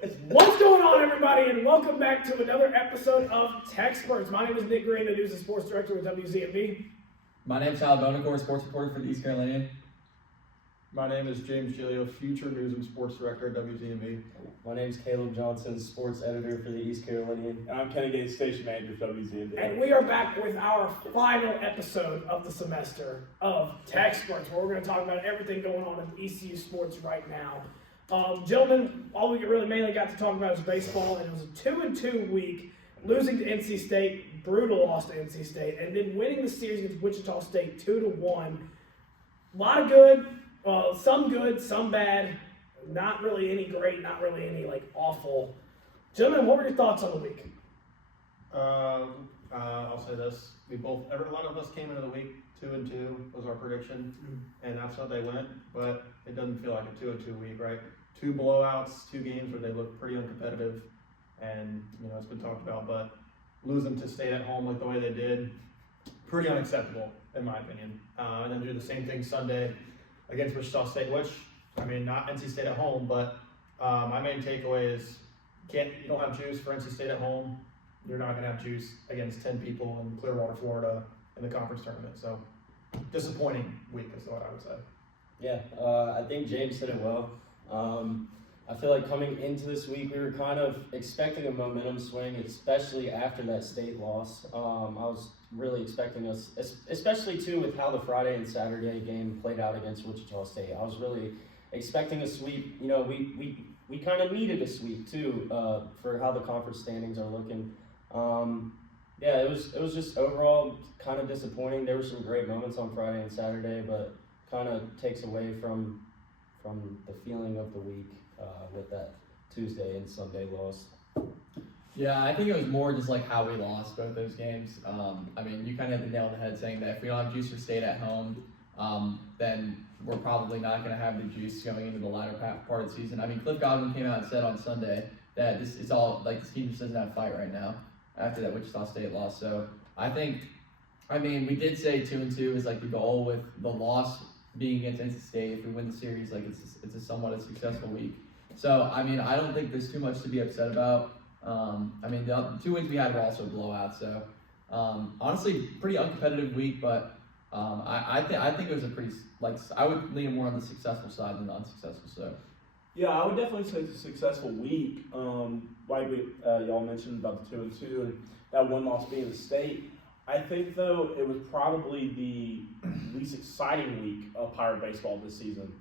What's going on, everybody, and welcome back to another episode of TECSpertZ. My name is Nick Green, the News and Sports Director with WZMB. My name is Hal Bonacor, sports reporter for the East Carolinian. My name is James Giglio, future News and Sports Director at WZMB. My name is Caleb Johnson, sports editor for the East Carolinian. And I'm Kenny Gates, station manager for WZMB. And we are back with our final episode of the semester of TECSpertZ, where we're going to talk about everything going on in ECU sports right now. Gentlemen, all we really mainly got to talk about is baseball, and it was a 2-2 week, losing to NC State, brutal loss to NC State, and then winning the series against Wichita State 2-1. A lot of good, some bad, not really any great, not really any awful. Gentlemen, what were your thoughts on the week? I'll say this: a lot of us came into the week 2-2 was our prediction, and that's how they went. But it doesn't feel like a 2-2 week, right? 2 blowouts, 2 games where they look pretty uncompetitive, and it's been talked about. But losing to State at home like the way they did, pretty unacceptable in my opinion. And then do the same thing Sunday against Wichita State, which not NC State at home, but my main takeaway is you don't have juice for NC State at home. You're not going to have juice against 10 people in Clearwater, Florida in the conference tournament. So disappointing week is what I would say. Yeah, I think James said it well. I feel like coming into this week, we were kind of expecting a momentum swing, especially after that state loss. I was really expecting us, especially too with how the Friday and Saturday game played out against Wichita State. I was really expecting a sweep. We kind of needed a sweep too for how the conference standings are looking. It was just overall kind of disappointing. There were some great moments on Friday and Saturday, but kind of takes away from the feeling of the week with that Tuesday and Sunday loss. Yeah, I think it was more just how we lost both those games. You kind of hit the nail on the head saying that if we don't have juice for State at home, then we're probably not going to have the juice going into the latter part of the season. Cliff Godwin came out and said on Sunday that this team just doesn't have a fight right now after that Wichita State loss. So I think, we did say 2-2 is the goal, with the loss being against NC State. If we win the series, it's a somewhat successful week. So, I don't think there's too much to be upset about. The 2 wins we had were also blowouts. So, honestly, pretty uncompetitive week, but I think it was a pretty, I would lean more on the successful side than the unsuccessful. So, Yeah, I would definitely say it's a successful week. Like y'all mentioned about the 2-2 and that one loss being the State. I think, though, it was probably the least exciting week of Pirate baseball this season,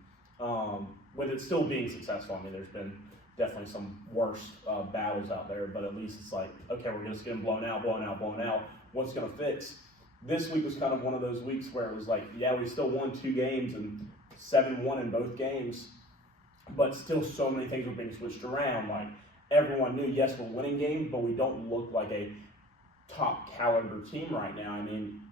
with it still being successful. There's been definitely some worse battles out there, but at least it's okay, we're just getting blown out. What's going to fix? This week was kind of one of those weeks where it was we still won 2 games and 7-1 in both games, but still so many things were being switched around. Everyone knew, yes, we're winning games, but we don't look like a top caliber team right now.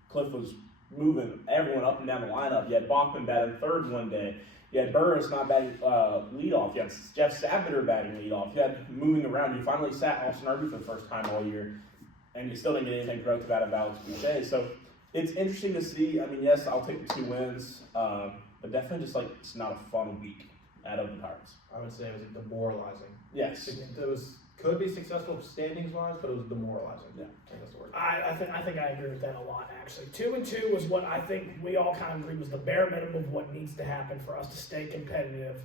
Cliff was moving everyone up and down the lineup. You had Bachman batting third one day. You had Burris not batting leadoff. You had Jeff Sabater batting leadoff. You had moving around. You finally sat Austin Irby for the first time all year, and you still didn't get anything productive out of Alex Boucher. So it's interesting to see. Yes, I'll take the 2 wins, but definitely just it's not a fun week out of the Pirates. I would say it was demoralizing. Yes. It could be successful standings-wise, but it was demoralizing. Yeah. I think that's the word. I think I agree with that a lot, actually. 2-2 was what I think we all kind of agreed was the bare minimum of what needs to happen for us to stay competitive.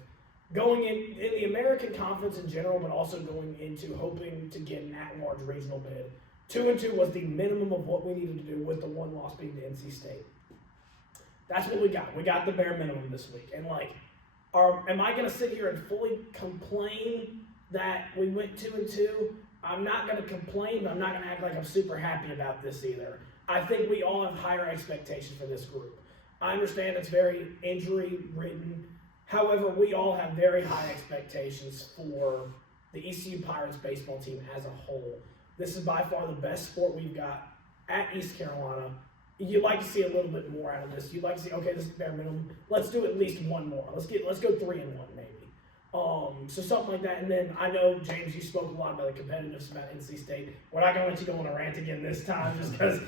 Going in the American Conference in general, but also going into hoping to get an at-large regional bid. 2-2 was the minimum of what we needed to do, with the one loss being to NC State. That's what we got. We got the bare minimum this week. And am I going to sit here and fully complain that we went 2-2? I'm not going to complain, but I'm not going to act like I'm super happy about this either. I think we all have higher expectations for this group. I understand it's very injury-ridden. However, we all have very high expectations for the ECU Pirates baseball team as a whole. This is by far the best sport we've got at East Carolina. You'd like to see a little bit more out of this. You'd like to see, okay, this is bare minimum. Let's do at least one more. Let's go 3-1 maybe. So something like that. And then I know, James, you spoke a lot about the competitiveness about NC State. We're not going to let you go on a rant again this time, just because,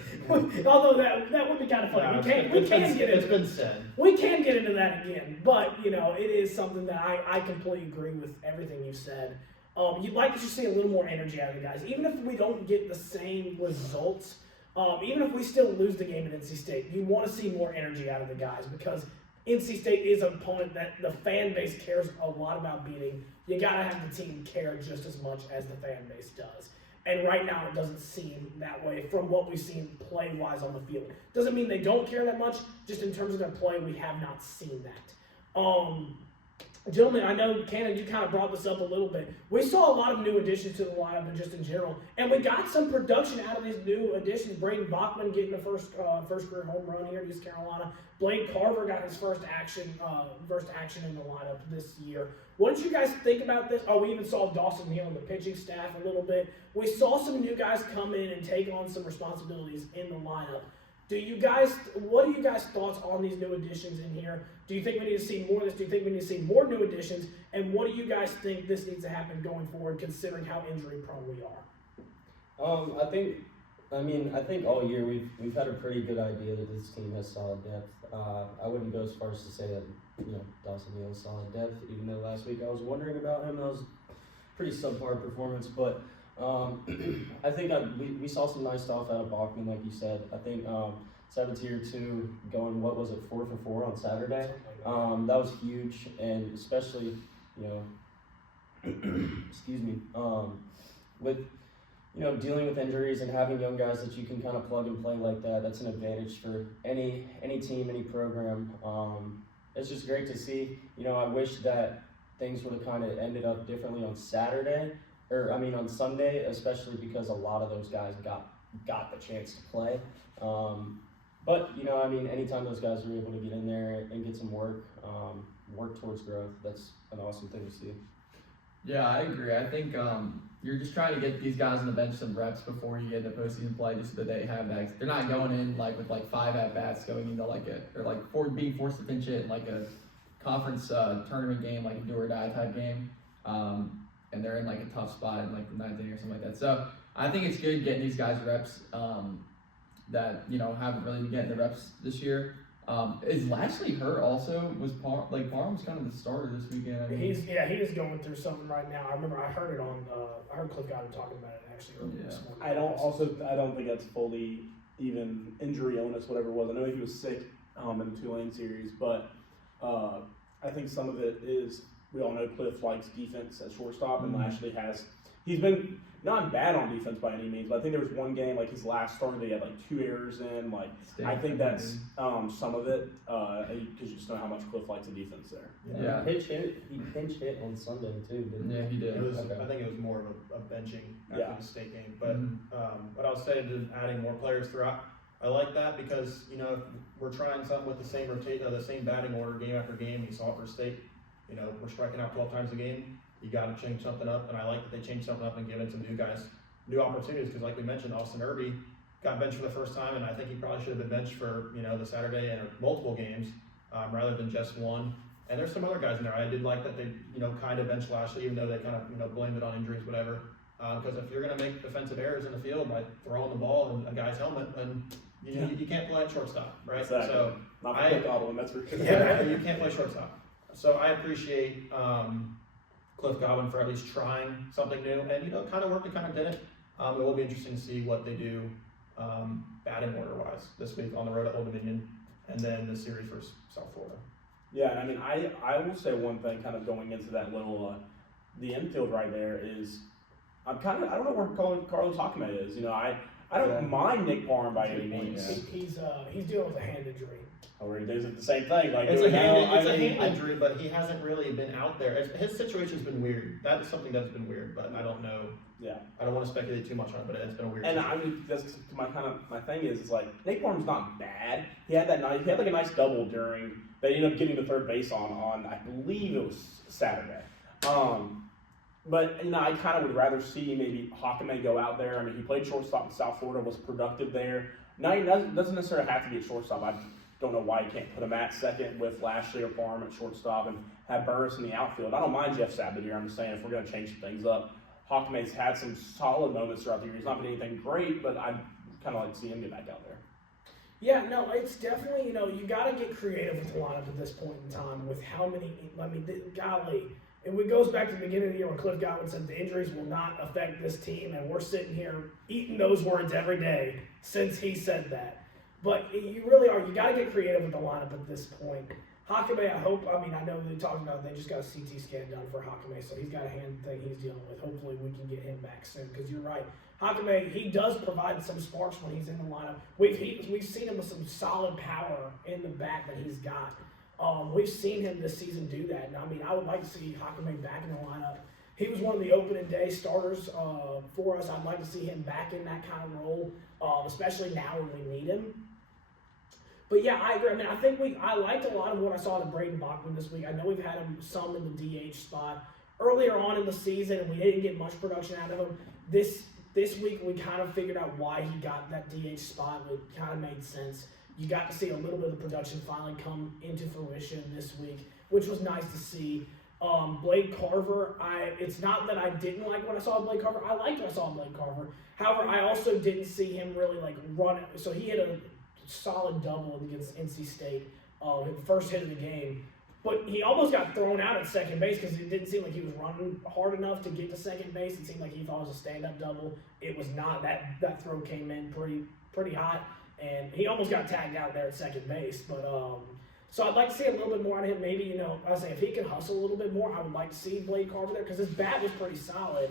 although that would be kind of funny. It's been said. We can get into that again. But, it is something that I completely agree with everything you said. You'd like to just see a little more energy out of the guys. Even if we don't get the same results, even if we still lose the game at NC State, you want to see more energy out of the guys because NC State is an opponent that the fan base cares a lot about beating. You got to have the team care just as much as the fan base does. And right now it doesn't seem that way from what we've seen play-wise on the field. Doesn't mean they don't care that much, just in terms of their play, we have not seen that. Gentlemen, I know, Cannon, you kind of brought this up a little bit. We saw a lot of new additions to the lineup and just in general, and we got some production out of these new additions. Braden Bachman getting the first career home run here in East Carolina. Blake Carver got his first action in the lineup this year. What did you guys think about this? Oh, we even saw Dawson Neal on the pitching staff a little bit. We saw some new guys come in and take on some responsibilities in the lineup. What are you guys' thoughts on these new additions in here? Do you think we need to see more of this? Do you think we need to see more new additions? And what do you guys think this needs to happen going forward, considering how injury prone we are? I think all year we've had a pretty good idea that this team has solid depth. I wouldn't go as far as to say that Dawson Neal has solid depth, even though last week I was wondering about him. That was a pretty subpar performance, but I think we saw some nice stuff out of Bachman, like you said. I think 7-tier 2 going, 4 for 4 on Saturday. That was huge, and especially, excuse me, with dealing with injuries and having young guys that you can kind of plug and play like that. That's an advantage for any team, any program. It's just great to see. I wish that things would have kind of ended up differently on Sunday, especially because a lot of those guys got the chance to play. But anytime those guys are able to get in there and get some work towards growth, that's an awesome thing to see. Yeah, I agree. I think you're just trying to get these guys on the bench some reps before you get into postseason play, just so that they have that. They're not going in with 5 at bats going into being forced to pinch hit in a conference tournament game, like a do or die type game. And they're in a tough spot in the 9th inning or something like that. So I think it's good getting these guys reps that haven't really been getting the reps this year. Is Lashley hurt also? Parham's kind of the starter this weekend. He is going through something right now. I remember I heard Cliff Godwin talking about it actually earlier this morning. I don't think that's fully even injury, illness, whatever it was. I know he was sick in the Tulane series, but I think some of it is, we all know Cliff likes defense at shortstop, and Lashley he's been not bad on defense by any means, but I think there was one game, his last start, they had 2 errors in. I think that's some of it, because you just know how much Cliff likes the defense there. Yeah. He pinch hit on Sunday too, didn't he? Yeah, he did. I think it was more of a benching after the state game. But what I was saying is adding more players throughout. I like that because if we're trying something with the same the same batting order game after game. You saw it for state. We're striking out 12 times a game. You got to change something up, and I like that they changed something up and given some new guys new opportunities. Because, like we mentioned, Austin Irby got benched for the first time, and I think he probably should have been benched for the Saturday and multiple games rather than just one. And there's some other guys in there. I did like that they kind of benched Lashley, even though they kind of blamed it on injuries, whatever. Because if you're going to make defensive errors in the field by throwing the ball in a guy's helmet, then you can't play at shortstop, right? Exactly. So not for Cliff Godwin, that's for sure. Yeah, you can't play shortstop. So I appreciate Cliff Godwin for at least trying something new, and kind of worked and kind of didn't. It will be interesting to see what they do batting order wise this week on the road at Old Dominion, and then the series for South Florida. Yeah, I will say one thing, kind of going into that little the infield right there is I don't know where Carlos Hakame is. I don't mind Nick Parham by any means. He's dealing with a hand injury. Or he does it the same thing. It's a hand injury, but he hasn't really been out there. His situation's been weird. That is something that's been weird, but I don't know. Yeah. I don't want to speculate too much on it, but it's been a weird. And that's my thing is Nick Parham's not bad. He had a nice double during. They ended up getting to third base on I believe it was Saturday. But I kind of would rather see maybe Hakame go out there. He played shortstop in South Florida, was productive there. Now he doesn't necessarily have to be a shortstop. I don't know why you can't put him at second with Lashley or Parham at shortstop and have Burris in the outfield. I don't mind Jeff Sabat here. I'm just saying if we're going to change some things up, Hakame's had some solid moments throughout the year. He's not been anything great, but I'd kind of like to see him get back out there. Yeah, no, it's definitely, you got to get creative with the lineup at this point in time with how many, golly, it goes back to the beginning of the year when Cliff Godwin said the injuries will not affect this team, and we're sitting here eating those words every day since he said that. But you really are. You got to get creative with the lineup at this point. Hakame, I know they talked about they just got a CT scan done for Hakame, so he's got a hand thing he's dealing with. Hopefully we can get him back soon, because you're right. Hakame, he does provide some sparks when he's in the lineup. We've seen him with some solid power in the back that he's got. We've seen him this season do that, and I would like to see Hakame back in the lineup. He was one of the opening day starters for us. I'd like to see him back in that kind of role, especially now when we need him. But yeah, I agree. I liked a lot of what I saw in Braden Bachman this week. I know we've had him some in the DH spot earlier on in the season, and we didn't get much production out of him. This week we kind of figured out why he got that DH spot. It kind of made sense. You got to see a little bit of production finally come into fruition this week, which was nice to see. Blake Carver, it's not that I didn't like what I saw in Blake Carver. I liked what I saw in Blake Carver. However, I also didn't see him really run it. So he hit a solid double against NC State, the first hit of the game. But he almost got thrown out at second base because it didn't seem like he was running hard enough to get to second base. It seemed like he thought it was a stand-up double. It was not. That throw came in pretty hot, and he almost got tagged out there at second base. But so I'd like to see a little bit more out of him. Maybe, I was saying if he could hustle a little bit more, I would like to see Blake Carver there because his bat was pretty solid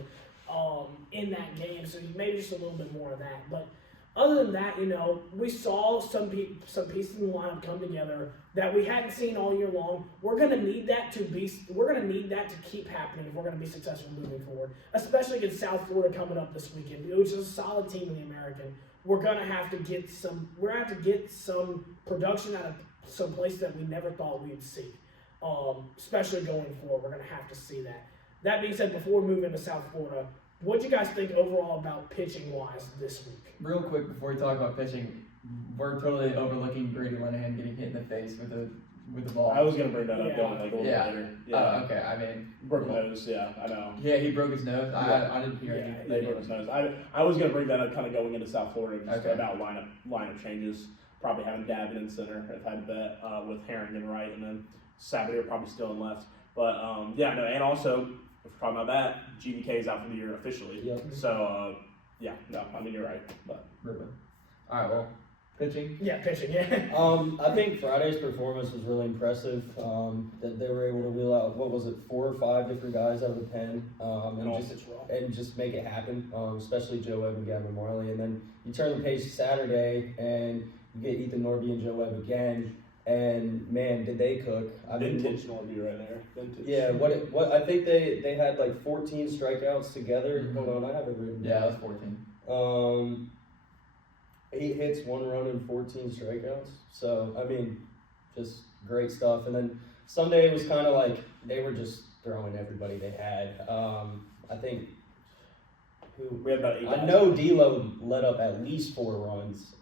in that game. So maybe just a little bit more of that. But other than that, we saw some pieces in the lineup come together that we hadn't seen all year long. We're gonna need that to keep happening if we're gonna be successful moving forward, especially against South Florida coming up this weekend, which is a solid team in the American. We're gonna have to get some production out of some place that we never thought we'd see, especially going forward. We're gonna have to see that. That being said, before we move into South Florida, what do you guys think overall about pitching-wise this week? Real quick before we talk about pitching, we're totally overlooking Brady Linehan getting hit in the face with the ball. I was gonna bring that up Yeah. going a little later. Yeah. Okay. Broke nose. Yeah, I know. Yeah, he broke his nose. Yeah. I didn't hear anything. They broke his nose. I was gonna bring that up, kind of going into South Florida, just Okay. about lineup changes. Probably having Gavin in center if I had to bet, with Harrington right, and then Sabathia probably still in left. But and also if we're talking about that, GVK is out for the year officially. Yep. So you're right. But All right, well, pitching. Yeah, pitching. Yeah. I think Friday's performance was really impressive. That they were able to wheel out 4 or 5 different guys out of the pen, and just make it happen. Especially Joe Webb and Gavin Marley. And then you turn the page to Saturday and you get Ethan Norby and Joe Webb again. And man, did they cook! vintage Norby right there. Vintage. Yeah, what I think they had 14 strikeouts together. Mhm. Hold on, I have it written. Yeah, that was 14. 8 hits, 1 run, and 14 strikeouts. So just great stuff. And then Sunday was kind of they were just throwing everybody they had. I think We had about 8 I guys. know D'Lo let up at least 4 runs.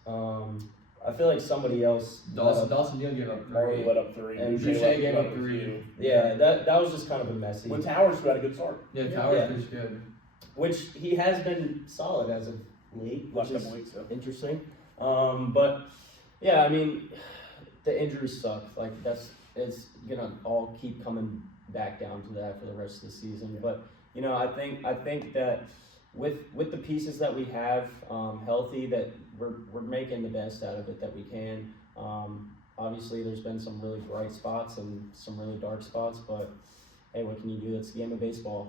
I feel like somebody else. Dawson Deal gave up Marley 3. let up 3. And Boucher gave let up 3. 2. Yeah, that was just kind of a messy. With Towers, who had a good start. Yeah, Yeah. Towers Yeah. was good. Which he has been solid as of late, which Last is couple weeks, so. interesting. But yeah, the injuries suck. It's gonna all keep coming back down to that for the rest of the season. But I think that with the pieces that we have healthy, that we're making the best out of it that we can. Obviously, there's been some really bright spots and some really dark spots, but hey, what can you do? It's the game of baseball.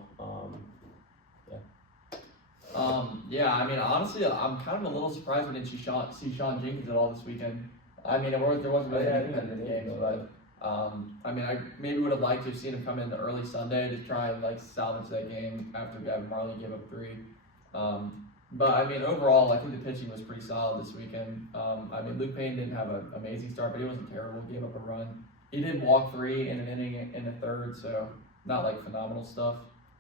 Honestly, I'm kind of a little surprised we didn't see Sean Jenkins at all this weekend. There wasn't really anything in the games, but I maybe would have liked to have seen him come in the early Sunday to try and salvage that game after Gavin Marley gave up 3. But overall, I think the pitching was pretty solid this weekend. Luke Payne didn't have an amazing start, but he wasn't terrible. He gave up a run. He did walk 3 in an inning in the third, so not phenomenal stuff.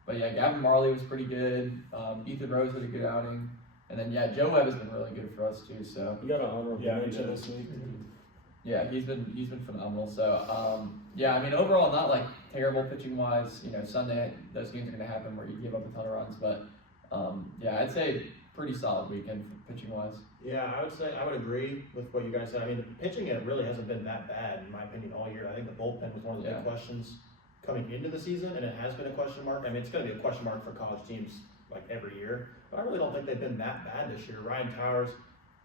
But yeah, Gavin Marley was pretty good. Ethan Rose had a good outing, and then Joe Webb has been really good for us too. So You got an honorable mention this week. yeah, he's been phenomenal. So overall not terrible pitching wise. Sunday those games are gonna happen where you give up a ton of runs, but I'd say pretty solid weekend pitching wise. Yeah, I would agree with what you guys said. The pitching, it really hasn't been that bad in my opinion all year. I think the bullpen was one of the big questions. coming into the season, and it has been a question mark. I mean, it's going to be a question mark for college teams like every year, but I really don't think they've been that bad this year. Ryan Towers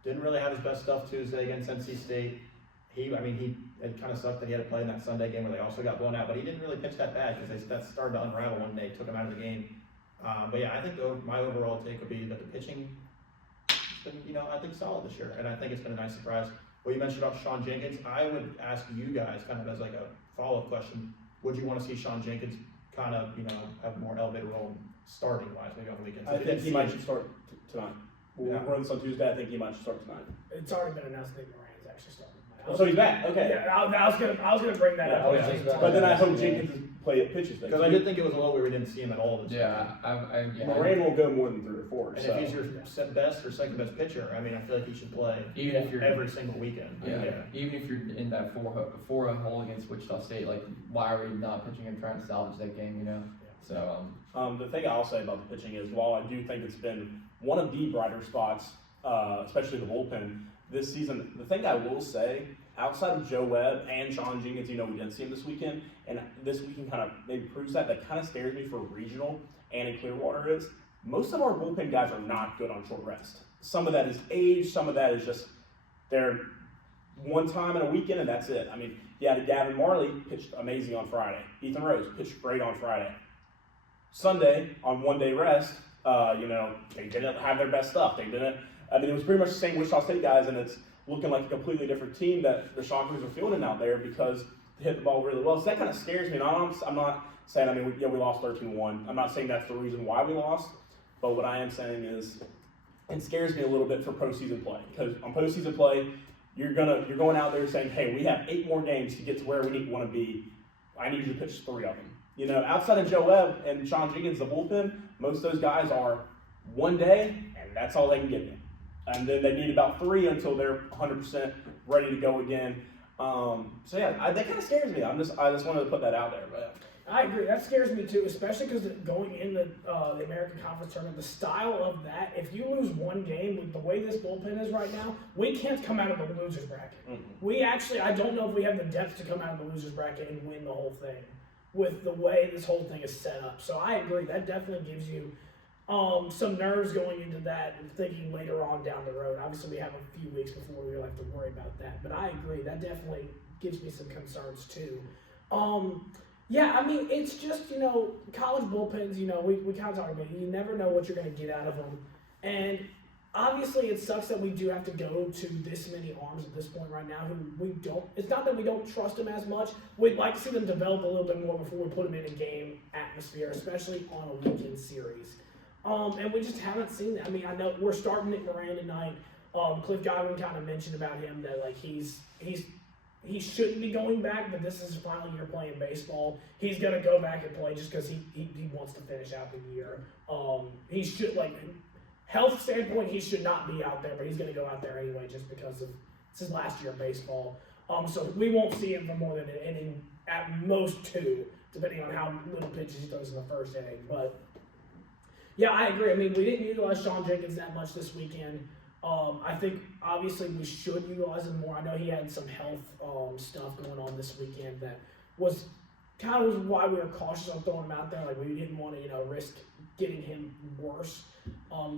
didn't really have his best stuff Tuesday against NC State. It kind of sucked that he had to play in that Sunday game where they also got blown out, but he didn't really pitch that bad because that started to unravel when they took him out of the game. But yeah, I think my overall take would be that the pitching has been, I think solid this year, and I think it's been a nice surprise. What you mentioned about Sean Jenkins, I would ask you guys kind of as like a follow-up question, would you want to see Sean Jenkins kind of, have a more elevated role starting wise, maybe on the weekends? I think he might should start tonight. We'll Yeah. run this on Tuesday. I think he might start tonight. It's already been announced that Moran's actually starting. Oh, so he's back. Okay. Yeah, I was gonna bring that Yeah, up. I was just But then I hope Jenkins is play at pitches. Because I did think it was a low where we didn't see him at all this Yeah, yeah. Moran won't go more than 3 or 4. And So. if he's your best or second best pitcher, I feel like he should play Even if you're every single weekend. Yeah. Even if you're in that 4-0 hole against Wichita State, like why are we not pitching and trying to salvage that game? So The thing I'll say about the pitching is, while I do think it's been one of the brighter spots, especially the bullpen this season, the thing I will say, outside of Joe Webb and Sean Jenkins, we didn't see him this weekend, and this weekend kind of maybe proves that kind of scares me for regional and in Clearwater is most of our bullpen guys are not good on short rest. Some of that is age, some of that is just they're one time in a weekend and that's it. Gavin Marley pitched amazing on Friday. Ethan Rose pitched great on Friday. Sunday, on 1 day rest, they didn't have their best stuff. They didn't. It was pretty much the same Wichita State guys, and it's looking like a completely different team that the Shockers are fielding out there because they hit the ball really well. So that kind of scares me. And I'm not saying, we lost 13-1. I'm not saying that's the reason why we lost. But what I am saying is it scares me a little bit for postseason play. Because on postseason play, you're going out there saying, hey, we have 8 more games to get to where we want to be. I need you to pitch 3 of them. Outside of Joe Webb and Sean Jenkins, the bullpen, most of those guys are 1 day, and that's all they can give you. And then they need about 3 until they're 100% ready to go again. That kind of scares me. I just wanted to put that out there. But I agree. That scares me too, especially because going in the American Conference tournament, the style of that, if you lose 1 game with the way this bullpen is right now, we can't come out of the losers bracket. Mm-hmm. I don't know if we have the depth to come out of the losers bracket and win the whole thing with the way this whole thing is set up. So I agree. That definitely gives you some nerves going into that and thinking later on down the road. Obviously, we have a few weeks before we have to worry about that. But I agree. That definitely gives me some concerns too. It's just, college bullpens, we kind of talk about it. You never know what you're going to get out of them. And obviously, it sucks that we do have to go to this many arms at this point right now it's not that we don't trust them as much. We'd like to see them develop a little bit more before we put them in a game atmosphere, especially on a weekend series. And we just haven't seen that. I know we're starting Nick Moran tonight. Cliff Godwin kind of mentioned about him that he shouldn't be going back, but this is his final year playing baseball. He's gonna go back and play just because he wants to finish out the year. He should, health standpoint, he should not be out there, but he's gonna go out there anyway just because it's his last year of baseball. So we won't see him for more than an inning, at most 2, depending on how little pitches he throws in the first inning. But yeah, I agree. We didn't utilize Sean Jenkins that much this weekend. I think obviously we should utilize him more. I know he had some health stuff going on this weekend that was kind of why we were cautious on throwing him out there. We didn't want to risk getting him worse,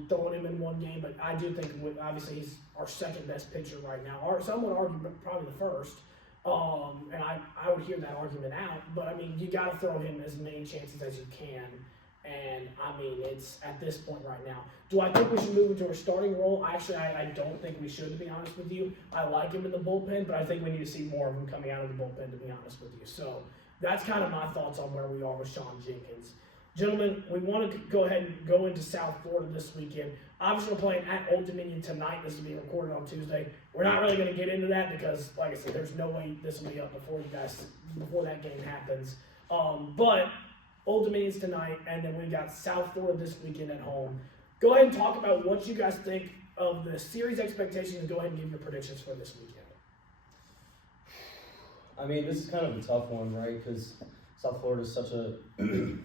throwing him in 1 game. But I do think obviously he's our second best pitcher right now. Or some would argue probably the first. And I would hear that argument out. But you got to throw him as many chances as you can. And it's at this point right now. Do I think we should move into a starting role? Actually, I don't think we should, to be honest with you. I like him in the bullpen, but I think we need to see more of him coming out of the bullpen, to be honest with you. So that's kind of my thoughts on where we are with Sean Jenkins. Gentlemen, we want to go ahead and go into South Florida this weekend. Obviously, we're playing at Old Dominion tonight. This will be recorded on Tuesday. We're not really going to get into that because, like I said, there's no way this will be up before that game happens. But Old Dominion's tonight, and then we got South Florida this weekend at home. Go ahead and talk about what you guys think of the series expectations, and go ahead and give your predictions for this weekend. This is kind of a tough one, right? Because South Florida is such a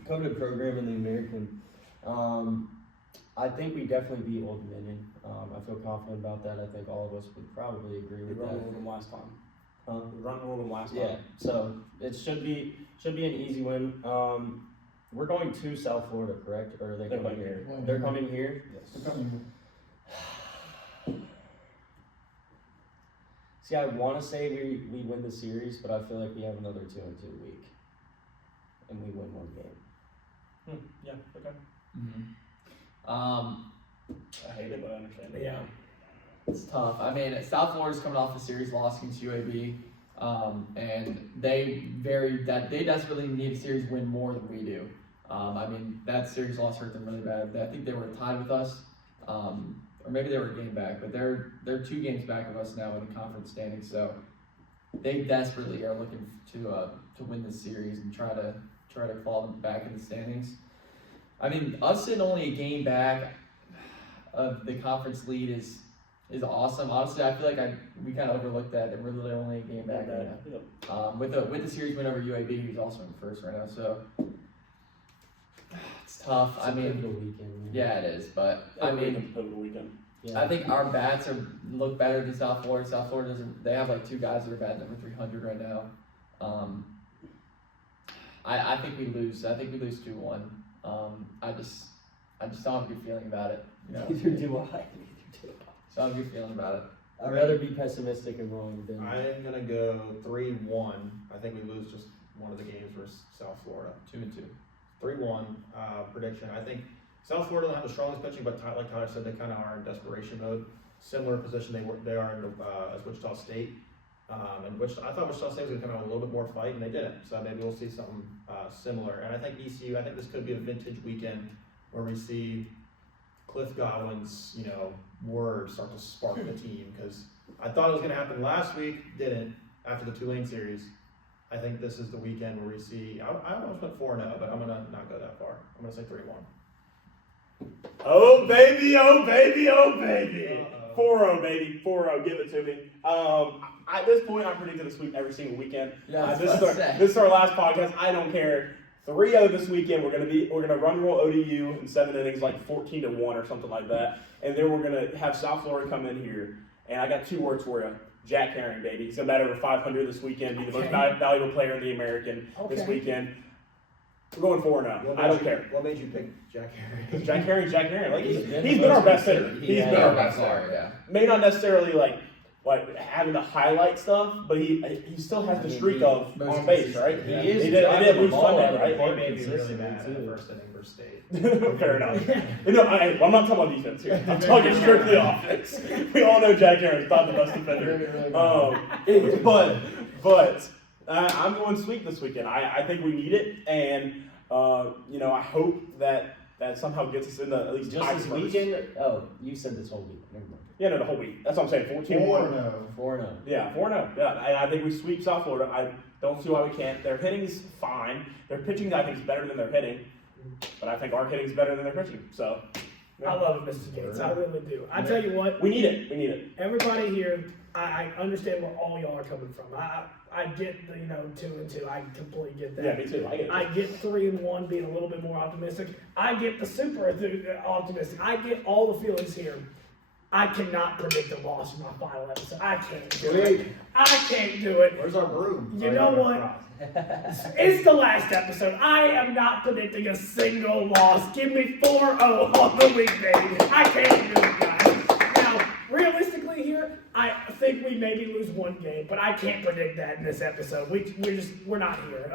coveted program in the American. I think we definitely beat Old Dominion. I feel confident about that. I think all of us would probably agree with We that. ran over them last time. Run rule them last Yeah, time. so it should be an easy win. We're going to South Florida, correct? Or are they They're coming coming here? here. They're coming here. Yes. See, I want to say we win the series, but I feel like we have another 2-2 week, and we win one game. Yeah. Okay. I I hate it, but I understand it. Yeah. It's tough. I mean, South Florida's coming off a series loss against UAB, and they desperately need a series win more than we do. I mean, that series loss hurt them really bad. I think they were tied with us, or maybe they were a game back, but they're 2 games back of us now in the conference standings. So they desperately are looking to win this series and try to claw them back in the standings. I mean, us sitting only a game back of the conference lead is awesome. Honestly, I feel like we kind of overlooked that we're literally only a game back right now. With the series win over UAB, who's also in first right now. So it's tough. It's I a mean, pivotal weekend. yeah, it is. But I Every mean, weekend's a pivotal weekend. Yeah. I think our bats look better than South Florida. South Florida doesn't. They have like 2 guys that are batting over 300 right now. I think we lose. I think we lose 2-1. I just don't have a good feeling about it. You know, Neither do I. so I have a good feeling about it. I'd rather be pessimistic and wrong than. I'm gonna go 3-1. I think we lose just one of the games versus South Florida. 2-2. 3-1 prediction. I think South Florida don't have the strongest pitching, but like Tyler said, they kind of are in desperation mode. Similar position they are in as Wichita State. And I thought Wichita State was gonna come out with a little bit more fight, and they didn't. So maybe we'll see something similar. And I think ECU. I think this could be a vintage weekend where we see Cliff Godwin's, words start to spark the team, because I thought it was going to happen last week, didn't, after the Tulane series. I think this is the weekend where we see, I almost went 4-0, but I'm going to not go that far. I'm going to say 3-1. Oh baby, oh baby, oh baby. Uh-oh. 4-0, baby. 4-0, give it to me. At this point, I predicted a sweep every single weekend. Yeah, This is our last podcast. I don't care. 3-0 this weekend. We're gonna run roll ODU in 7 innings, like 14-1 or something like that. And then we're gonna have South Florida come in here. And I got 2 words for you. Jack Herring, baby. He's gonna bat over 500 this weekend. Be the most valuable player in the American this weekend. We're going 4-0. I don't care. What made you pick Jack Herring? Jack Herring. Like he's been been our best hitter. He's been our best Sorry, hitter. yeah. May not necessarily like having the highlight stuff, but he still has the streak of most on base, right? Yeah. He is. He did lose Sunday, right? They made me really Consistently, mad in too. the first inning versus State. Fair enough. No, I'm not talking about defense here. I'm talking strictly offense. We all know Jack Aaron's not the best defender. But I'm going sweep this weekend. I think we need it, and I hope that somehow gets us into at least Just tie this first. weekend? Oh, you said this whole week. Never mind. Yeah, no, the whole week. That's what I'm saying. 14-1. 4-0. Yeah, 4-0. Yeah, and I think we sweep South Florida. I don't see why we can't. Their hitting's fine. Their pitching, I think, is better than their hitting. But I think our hitting's better than their pitching. So, I love it, Mrs. Gates. I really do. I tell you what, we need it. everybody here, I understand where all y'all are coming from. I get the 2-2. I completely get that. Yeah, me too. I get 3-1 being a little bit more optimistic. I get the super optimistic. I get all the feelings here. I cannot predict a loss in my final episode. I can't do it. I can't do it. Where's our broom? You know what? It's the last episode. I am not predicting a single loss. Give me 4-0 on the week, baby. I can't do it, guys. Now, realistically here, I think we maybe lose 1 game, but I can't predict that in this episode. We're not here.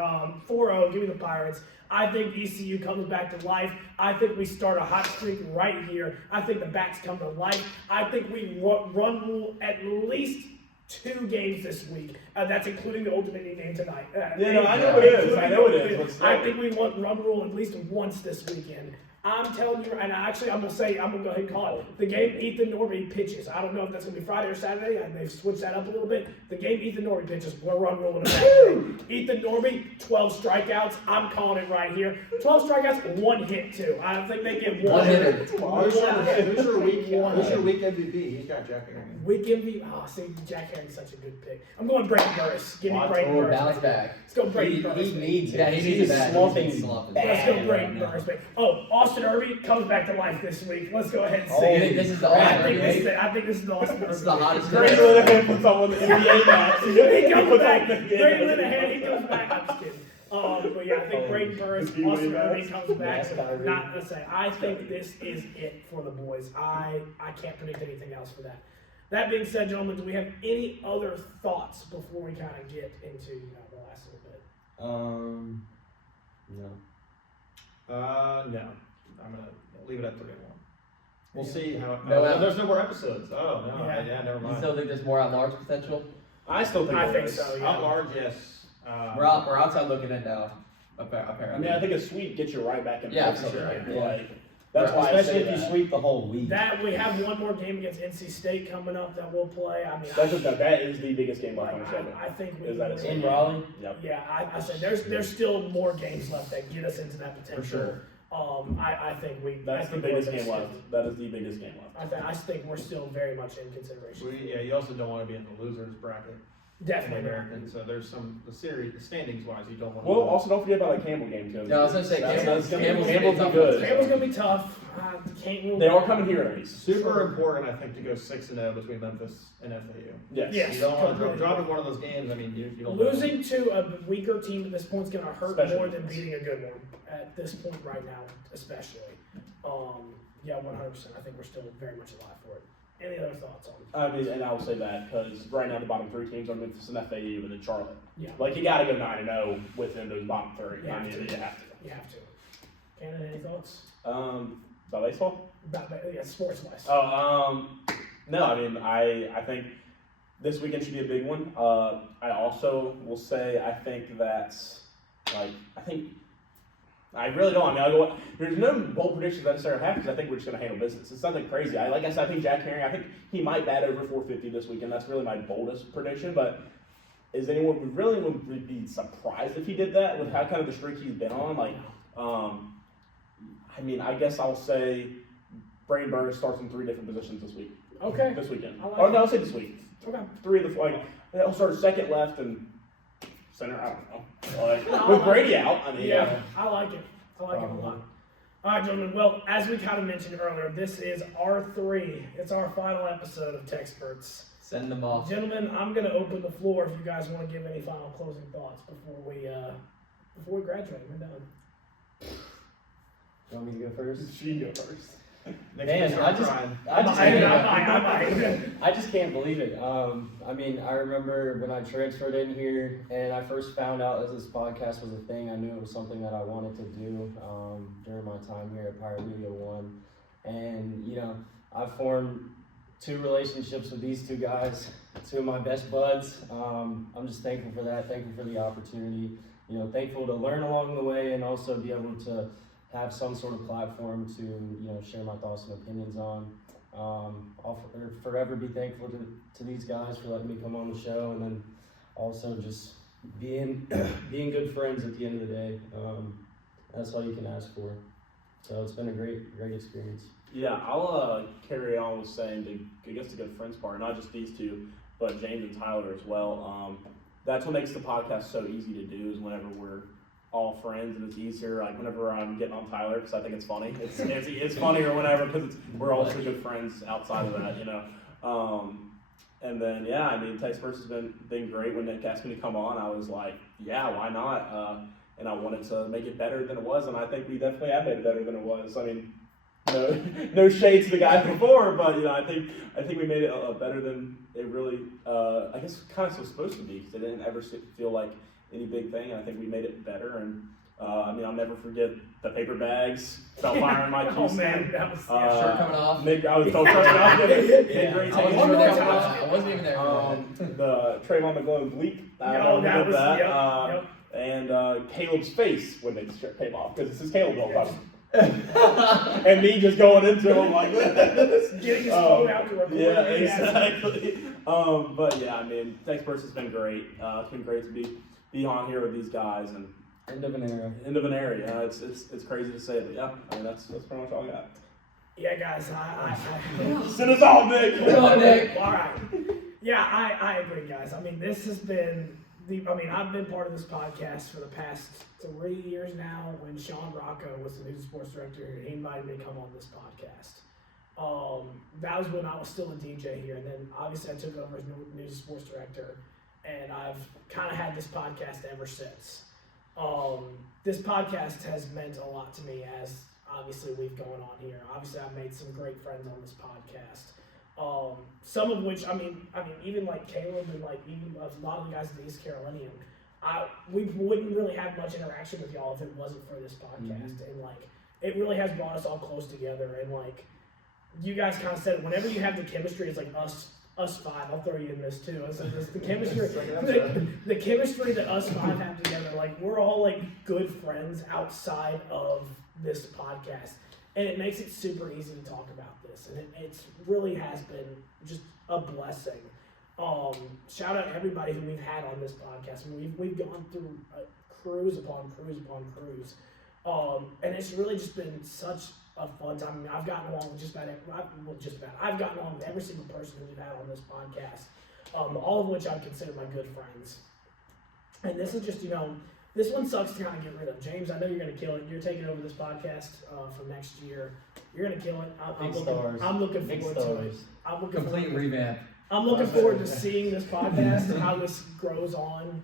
4-0, give me the Pirates. I think ECU comes back to life. I think we start a hot streak right here. I think the bats come to life. I think we run rule at least 2 games this week. That's including the Old Dominion game tonight. I know it is. I think we want run rule at least once this weekend. I'm telling you, and actually, I'm gonna go ahead and call it. The game Ethan Norby pitches. I don't know if that's gonna be Friday or Saturday. They've switched that up a little bit. The game Ethan Norby pitches, we're rolling it back. Ethan Norby, 12 strikeouts. I'm calling it right here. 12 strikeouts, 1 hit too. I think they get 1 hitter. Who's your week MVP? He's got Jack Herring. Week MVP. Oh, see, Jack Herring's such a good pick. I'm going Brayton Burris. Give me Brayton Burris. Bounce back. Let's go Brayton Burris. He needs it. Yeah, he needs He's it bad. slumping He's slumping. bad Let's go right Brayton now. Burris. Oh, also Austin Irby comes back to life this week. Let's go ahead and So see. you think this is the I Austin think Irby? this is the Austin Irby. This is the hottest Grady thing. Linehan puts on the NBA match. He comes puts back. on the Brady Linehan, he comes back. I'm just kidding. But yeah, I think Braden Burris, Ricky Austin Williams. Irby comes back. Yes, Kyrie. Not to say, I think this is it for the boys. I can't predict anything else for that. That being said, gentlemen, do we have any other thoughts before we kind of get into the last little bit? No. No. I'm gonna leave it at 3-1. We'll see how. No, there's no more episodes. Oh no, Yeah. yeah, never You mind. still think there's more at large potential? I still think I there think is. so, yeah. Out large, yes. We're outside looking in now. Apparently. I mean, I think a sweep gets you right back in. Yeah, the for race, sure. right? Yeah. Like, that's why I Especially say if you that. sweep the whole week. That we have one more game against NC State coming up that we'll play. I mean, That is the biggest game left on the schedule. I think we Is that really- it's In Raleigh? Yep. Yeah, I said there's still more games left that get us into that potential. For sure. I think we. That's I the think biggest we're game still- left. That is the biggest game left. I think we're still very much in consideration. You also don't want to be in the losers bracket in the Definitely. American. So there's the standings wise, you don't want. Well, also don't forget about the Campbell game too. Yeah, I was gonna say That's gonna be Campbell's Campbell's good. Campbell's gonna be tough. Can't rule. They are coming here at least. super important, I think, to go 6-0 between Memphis and FAU. Yes. Yes. You don't want to completely. drop in one of those games. I mean, you don't. Losing to a weaker team at this point is gonna hurt Special more than teams. beating a good one at this point right now, especially. Yeah, 100%. I think we're still very much alive for it. Any other thoughts on? I mean, and I will say that because right now the bottom three teams are Memphis and FAU and then Charlotte. Yeah. Like you got to go 9-0 within those bottom three. You I have mean, to. you have to. You have to. Cannon, any thoughts? About baseball? About sports wise. No. I mean, I think this weekend should be a big one. I also will say I think that I really don't. I mean, I'll go. There's no bold predictions that necessarily happen because I think we're just going to handle business. It's nothing crazy. Like I said, I think Jack Herring. I think he might bat over 450 this weekend. That's really my boldest prediction. But is anyone would be surprised if he did that with how kind of the streak he's been on? Like, I mean, I guess I'll say Braden Burris starts in 3 different positions this week. Okay. This weekend. I like Or it. no, I'll say this week. Okay. 3 of the he'll start second, left, and center. I don't know. Like, No, with I Brady out, I mean, Yeah, I like it. I like it a lot. All right, gentlemen. Well, as we kind of mentioned earlier, this is R3. It's our final episode of TECSpertZ. Send them off. Gentlemen, I'm going to open the floor if you guys want to give any final closing thoughts before we graduate. We're done. You want me to go first? She go first. Man, I just I just can't believe it. I mean, I remember when I transferred in here and I first found out that this podcast was a thing. I knew it was something that I wanted to do during my time here at Pirate Media One, and I've formed 2 relationships with these 2 guys, 2 of my best buds. I'm just thankful for that. Thankful for the opportunity. Thankful to learn along the way and also be able to have some sort of platform to share my thoughts and opinions on. I'll forever be thankful to these guys for letting me come on the show, and then also just being good friends at the end of the day. That's all you can ask for. So it's been a great experience. Yeah, I'll carry on with saying I guess the good friends part, not just these 2, but James and Tyler as well. That's what makes the podcast so easy to do is whenever we're all friends and it's easier. Like whenever I'm getting on Tyler because I think it's funny. It's funny or whatever because we're also good friends outside of that, And then yeah, I mean TECSpertZ has been great. When Nick asked me to come on, I was like, yeah, why not? And I wanted to make it better than it was, and I think we definitely have made it better than it was. I mean, no shade to the guy before, but I think we made it better than it really. I guess kind of was supposed to be because it didn't ever feel like any big thing. I think we made it better, and I mean I'll never forget the paper bags felt fire in my juice. Oh man, that was Shirt coming off. Nick, I was told first off. Yeah. Great I taking wasn't One even more there. time. I wasn't even there. the Trayvon McGloin bleep. Oh, that was yep. And Caleb's face when they came off because this is Caleb all the time. And me just going into him like this. Getting his phone out to record. Yeah, exactly. But yeah, I mean, TECSpertZ has been great. It's been great to be on here with these guys and End of an era. end of an era. It's crazy to say, but yeah, I mean that's pretty much all I got. Yeah, guys, I Send us all, Nick. Come on, Nick. all right. Yeah, I agree, guys. I mean, this has been I've been part of this podcast for the past 3 years now. When Sean Rocco was the news and sports director, he invited me to come on this podcast. That was when I was still a DJ here, and then obviously I took over as news and sports director, and I've kind of had this podcast ever since. This podcast has meant a lot to me as obviously we've gone on here. Obviously I've made some great friends on this podcast. Some of which, even like Caleb and like even a lot of the guys at the East Carolinian, we wouldn't really have much interaction with y'all if it wasn't for this podcast. And like, it really has brought us all close together. And like, you guys kind of said it, whenever you have the chemistry, it's like us five. I'll throw you in this too. The chemistry, the chemistry that us five have together. Like, we're all like good friends outside of this podcast, and it makes it super easy to talk about this. And it really has been just a blessing. Shout out to everybody who we've had on this podcast. We've gone through cruise upon cruise upon cruise, and it's really just been such a fun time. I've gotten along with I've gotten along with every single person who we've had on this podcast, all of which I consider my good friends. And this is just, this one sucks to kind of get rid of. James, I know you're going to kill it. You're taking over this podcast for next year. You're going to kill it. I'm looking forward to it. Complete revamp. I'm looking forward to seeing this podcast and how this grows on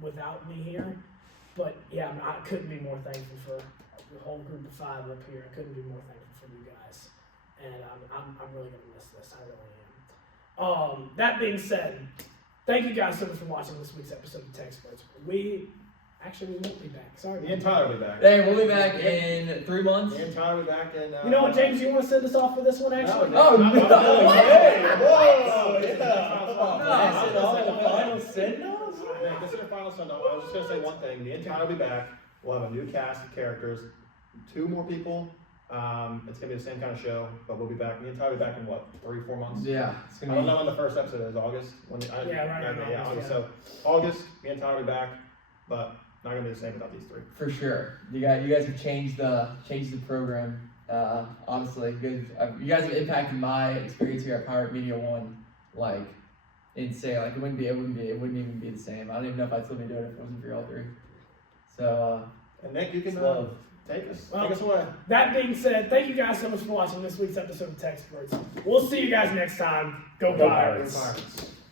without me here. But yeah, I couldn't be more thankful for the whole group of five up here. I couldn't be more thankful for you guys. And I'm really going to miss this. I really am. That being said, thank you guys so much for watching this week's episode of TECSpertZ. We won't be back. Sorry. Me and Tyler will be back. Hey, we'll be back in 3 months. Me and Tyler will be back in. You know what, James? You want to send us off for this one, actually? Oh, no. This is our final send-off. I was just going to say one thing. Me and Tyler will be back. We'll have a new cast of characters. 2 more people. It's going to be the same kind of show, but we'll be back. Me and Tyler will be back in, 3-4 months? Yeah. It's I gonna don't be... know when the first episode is. August? August, August. So, August, me and Tyler will be back, but not going to be the same without these 3. For sure. You guys have changed the program. Honestly, you guys have impacted my experience here at Pirate Media One, like, insane. Like, it wouldn't even be the same. I don't even know if I'd still be doing it if it wasn't for y'all 3. So, and Nick, you can take us away. That being said, thank you guys so much for watching this week's episode of TECSpertZ. We'll see you guys next time. Go Pirates. Go Pirates.